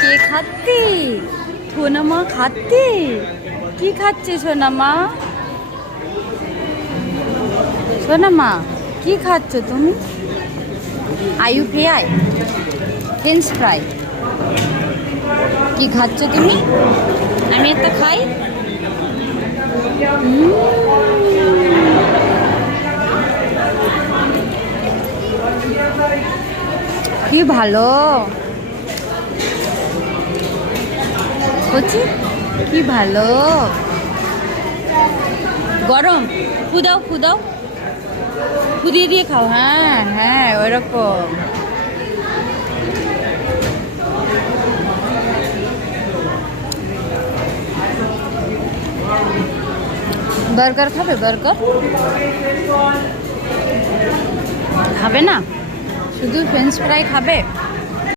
কে খাচ্ছি? সোনামা খাচ্ছি? কি খাচ্ছে সোনামা? সোনামা কি খাচ্ছ তুমি? আয়ু ফ্রাই, ফ্রেঞ্চ ফ্রাই কি খাচ্ছ তুমি? আমি একটা খাই। কি ভালো হচ্ছে, কি ভালো। গরম ফুদাও ফুদাও, ফুদিয়ে দিয়ে খাও। হ্যাঁ হ্যাঁ ওইরকম। বার্গার খাবে? বার্গার খাবে না, শুধু ফ্রেঞ্চ ফ্রাই খাবে।